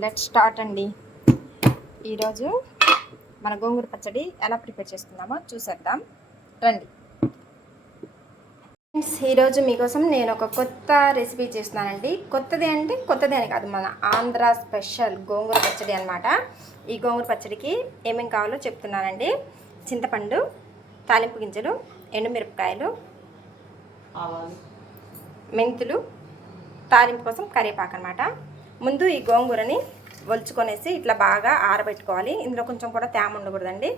Let start అండి. ఈరోజు మన గోంగూర పచ్చడి ఎలా ప్రిపేర్ చేసుకుందామో చూసేద్దాం. రండి. ఫ్రెండ్స్ ఈరోజు మీకోసం నేను ఒక కొత్త రెసిపీ చేస్తున్నానండి. కొత్తది అంటే కొత్తది అని కాదు మన ఆంధ్ర స్పెషల్ గోంగూర పచ్చడి అనమాట ఈ గోంగూర పచ్చడికి ఏమేం కావాలో చెప్తున్నానండి. చింతపండు తాలింపు గింజలు ఎండుమిరపకాయలు మెంతులు తాలింపు కోసం కరివేపాకు అనమాట ముందు ఈ గోంగూరని ఒలుచుకొనేసి ఇట్లా బాగా ఆరబెట్టుకోవాలి. ఇందులో కొంచెం కూడా తేమ ఉండకూడదండి.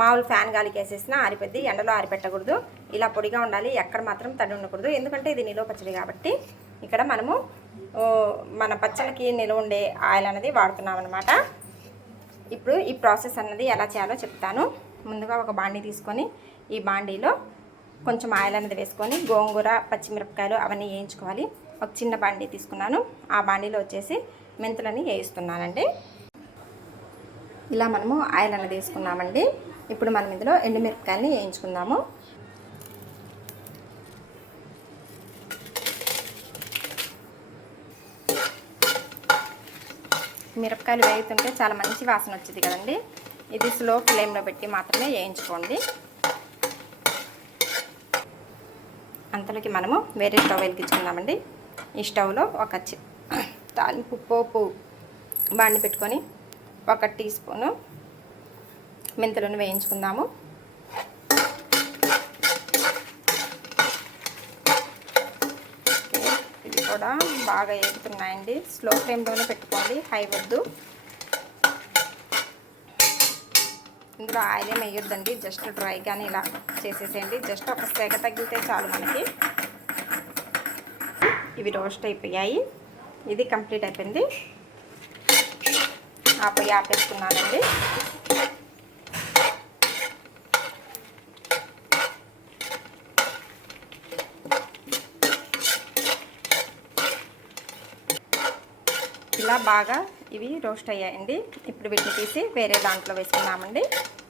మామూలు ఫ్యాన్ గాలికి వేసేసిన ఆరిపోద్ది ఎండలో ఆరిపెట్టకూడదు. ఇలా పొడిగా ఉండాలి ఎక్కడ మాత్రం తడి ఉండకూడదు. ఎందుకంటే ఇది నిలువ పచ్చడి కాబట్టి ఇక్కడ మనము మన పచ్చళ్ళకి నిలువ ఉండే ఆయిల్ అనేది వాడుతున్నాం అనమాట ఇప్పుడు ఈ ప్రాసెస్ అన్నది ఎలా చేయాలో చెప్తాను. ముందుగా ఒక బాండీ తీసుకొని ఈ బాండీలో కొంచెం ఆయిల్ అనేది వేసుకొని గోంగూర పచ్చిమిరపకాయలు అవన్నీ వేయించుకోవాలి. ఒక చిన్న బాండీ తీసుకున్నాను. ఆ బాండీలో వచ్చేసి మెంతులని వేయిస్తున్నానండి. ఇలా మనము ఆయిల్ అన్నది వేసుకున్నామండి. ఇప్పుడు మనం ఇందులో ఎండుమిరపకాయలని వేయించుకుందాము. మిరపకాయలు వేగుతుంటే చాలా మంచి వాసన వచ్చింది కదండి. ఇది స్లో ఫ్లేమ్లో పెట్టి మాత్రమే వేయించుకోండి. అంతలోకి మనము వేరే స్టవ్ వెలిగించుకుందామండి. ఈ స్టవ్లో ఒక చి తాలింపు పోపు బాండి పెట్టుకొని ఒక టీ స్పూను మెంతులను వేయించుకుందాము. ఇవి కూడా బాగా వేగుతున్నాయండి స్లో ఫ్లేమ్లోనే పెట్టుకోండి హై వద్దు. ఇందులో ఆయిల్ ఏమి వేయొద్దండి జస్ట్ డ్రైగానే ఇలా చేసేసేయండి. జస్ట్ ఒక సెగ తగ్గితే చాలు మనకి. ఇవి రోస్ట్ అయిపోయాయి. ఇది కంప్లీట్ అయిపోయింది. ఆ పొయ్యి ఆపేసుకున్నానండి. ఇలా బాగా ఇవి రోస్ట్ అయ్యాయండి. ఇప్పుడు వీటిని తీసి వేరే దాంట్లో వేసుకుందామండి.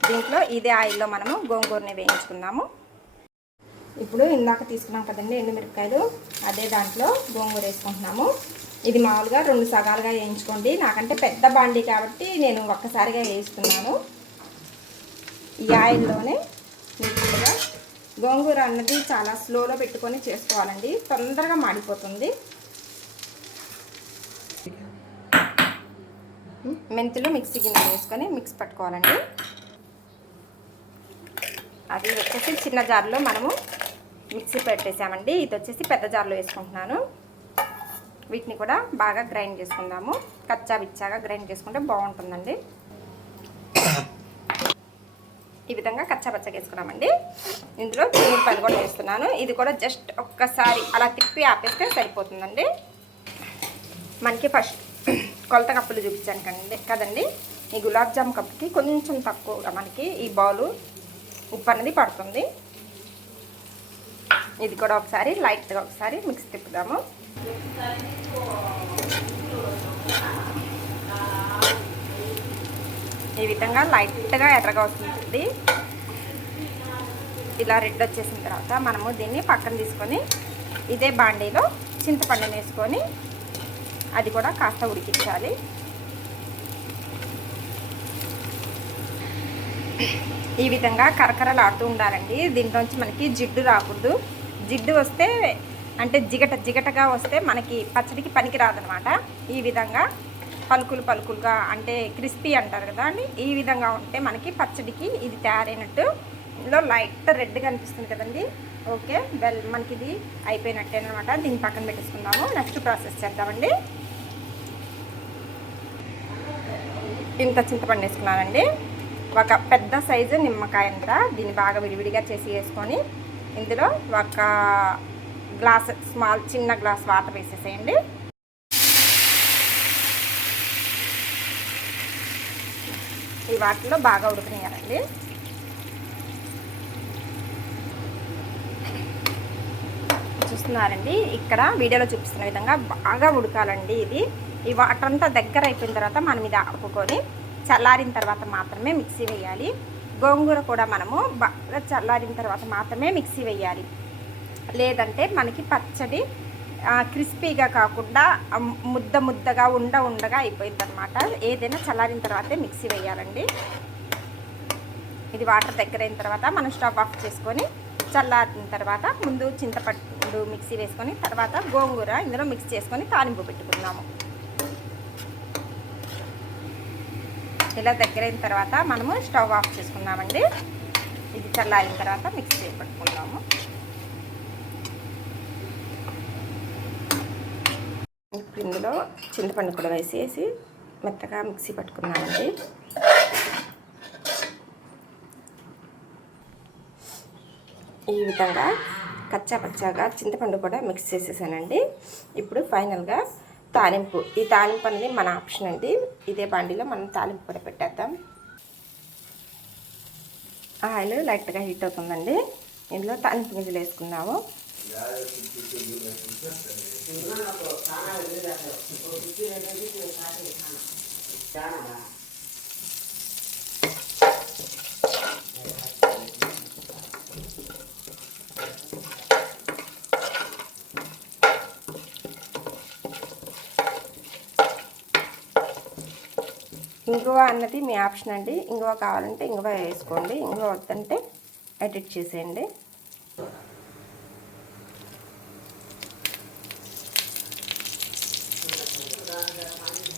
దీంట్లో ఇదే ఆయిల్లో మనము గోంగూరని వేయించుకుందాము. ఇప్పుడు ఇందాక తీసుకున్నాం కదండి ఎండుమిరపకాయలు అదే దాంట్లో గోంగూర వేసుకుంటున్నాము. ఇది మామూలుగా రెండు సగాలుగా వేయించుకోండి. నాకంటే పెద్ద బాండీ కాబట్టి నేను ఒక్కసారిగా వేయిస్తున్నాను. ఈ ఆయిల్లోనే నీట్గా గోంగూర అన్నది చాలా స్లోలో పెట్టుకొని చేసుకోవాలండి. తొందరగా మాడిపోతుంది. మెంతులు మిక్సీ గిన్నె వేసుకొని మిక్స్ పట్టుకోవాలండి. అది వచ్చేసి చిన్న జార్లో మనము మిక్సీ పెట్టేసామండి. ఇది వచ్చేసి పెద్ద జార్లో వేసుకుంటున్నాను. వీటిని కూడా బాగా గ్రైండ్ చేసుకుందాము. కచ్చా బిచ్చాగా గ్రైండ్ చేసుకుంటే బాగుంటుందండి. ఈ విధంగా కచ్చా పచ్చగా వేసుకున్నామండి. ఇందులో చిన్నపాయలు కూడా వేస్తున్నాను. ఇది కూడా జస్ట్ ఒక్కసారి అలా తిప్పి ఆపేస్తే సరిపోతుందండి. మనకి ఫస్ట్ కొలత కప్పులు చూపించాను కదండి కదండి. ఈ గులాబ్ జామ్ కప్పుకి కొంచెం తక్కువగా మనకి ఈ బౌలు ఉప్పు అనేది పడుతుంది. ఇది కూడా ఒకసారి లైట్గా ఒకసారి మిక్స్ తిప్పుదాము. ఈ విధంగా లైట్గా ఎర్రగా వస్తుంది. ఇలా రెడ్ వచ్చేసిన తర్వాత మనము దీన్ని పక్కన తీసుకొని ఇదే బాండీలో చింతపండుని వేసుకొని అది కూడా కాస్త ఉడికించాలి. ఈ విధంగా కరకరలాడుతూ ఉండాలండి. దీంట్లోంచి మనకి జిడ్డు రాకూడదు. జిడ్డు వస్తే అంటే జిగట జిగటగా వస్తే మనకి పచ్చడికి పనికి రాదనమాట. ఈ విధంగా పలుకులు పలుకులుగా అంటే క్రిస్పీ అంటారు కదా అండి ఈ విధంగా ఉంటే మనకి పచ్చడికి ఇది తయారైనట్టు ఇందులో లైట్ రెడ్ కనిపిస్తుంది కదండి. ఓకే వెల్ మనకి ఇది అయిపోయినట్టే అనమాట దీన్ని పక్కన పెట్టేసుకుందాము. నెక్స్ట్ ప్రాసెస్ చేద్దామండి. ఇంత చింతపండు వేసుకున్నానండి. ఒక పెద్ద సైజు నిమ్మకాయ అంతా దీన్ని బాగా విడివిడిగా చేసి వేసుకొని ఇందులో ఒక గ్లాస్ స్మాల్ చిన్న గ్లాస్ వాటర్ వేసేసేయండి. ఈ వాటిలో బాగా ఉడకనియాలండి చూస్తున్నారండి ఇక్కడ వీడియోలో చూపిస్తున్న విధంగా బాగా ఉడకాలండి ఇది. ఈ వాటర్ అంతా దగ్గర అయిపోయిన తర్వాత మనం ఇది ఆపుకొని చల్లారిన తర్వాత మాత్రమే మిక్సీ వేయాలి. గోంగూర కూడా మనము బాగా చల్లారిన తర్వాత మాత్రమే మిక్సీ వేయాలి. లేదంటే మనకి పచ్చడి క్రిస్పీగా కాకుండా ముద్ద ముద్దగా ఉండ ఉండగా అయిపోయింది అనమాట ఏదైనా చల్లారిన తర్వాతే మిక్సీ వేయాలండి. ఇది వాటర్ దగ్గర అయిన తర్వాత మనం స్టవ్ ఆఫ్ చేసుకొని చల్లారిన తర్వాత ముందు చింతపండు మిక్సీ వేసుకొని తర్వాత గోంగూర ఇందులో మిక్స్ చేసుకొని తాలింపు పెట్టుకుందాము. ఇలా దగ్గరైన తర్వాత మనము స్టవ్ ఆఫ్ చేసుకుందామండి. ఇది చల్లారిన తర్వాత మిక్స్ పెట్టుకుందాము ఇప్పుడు ఇందులో చింతపండు కూడా వేసేసి మెత్తగా మిక్సీ పట్టుకున్నామండి ఈ విధంగా కచ్చా పచ్చాగా చింతపండు కూడా మిక్స్ చేసేసానండి. ఇప్పుడు ఫైనల్గా తాలింపు. ఈ తాలింపు అనేది మన ఆప్షన్ అండి. ఇదే బండిలో మనం తాలింపు కూడా పెట్టేద్దాం. ఆయిల్ లైట్గా హీట్ అవుతుందండి. ఇందులో తాలింపు గింజలు వేసుకుందాము. ఇంగువ అన్నది మీ ఆప్షన్ అండి. ఇంగువ కావాలంటే ఇంగువ వేసుకోండి. ఇంగువ వద్దంటే ఎడిట్ చేసేయండి.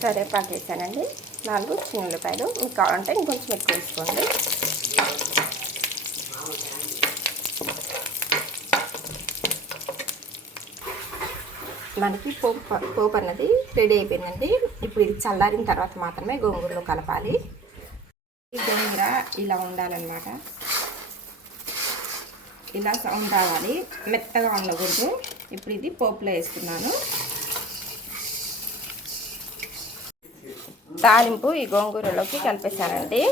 కరివేపాకు వేసానండి నాలుగు చిన్న ఉల్లిపాయలు మీకు కావాలంటే ఇంకొంచెం ఎక్కువ వేసుకోండి. మనకి పోపు పోపు అన్నది రెడీ అయిపోయిందండి. ఇప్పుడు ఇది చల్లారిన తర్వాత మాత్రమే గోంగూరలో కలపాలి. ఈ గోంగూర ఇలా ఉండాలన్నమాట. ఇలా సౌండ్ రావాలి మెత్తగా ఉండకూడదు. ఇప్పుడు ఇది పోపులో వేస్తున్నాను. తాలింపు ఈ గోంగూరలోకి కలిపేసానండి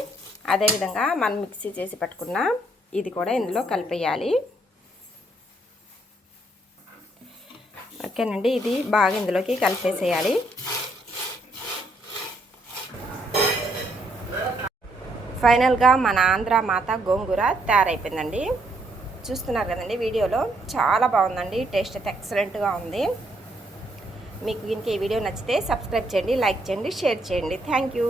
అదేవిధంగా మనం మిక్సీ చేసి పట్టుకున్న ఇది కూడా ఇందులో కలిపేయాలి. ఓకేనండి ఇది బాగా ఇందులోకి కలిపేసేయాలి. ఫైనల్గా మన ఆంధ్ర మాత గోంగూర తయారైపోయిందండి. చూస్తున్నారు కదండి వీడియోలో చాలా బాగుందండి టేస్ట్ అయితే ఎక్సలెంట్గా ఉంది. మీకు ఇంక ఈ వీడియో నచ్చితే సబ్స్క్రైబ్ చేయండి లైక్ చేయండి షేర్ చేయండి. Thank you.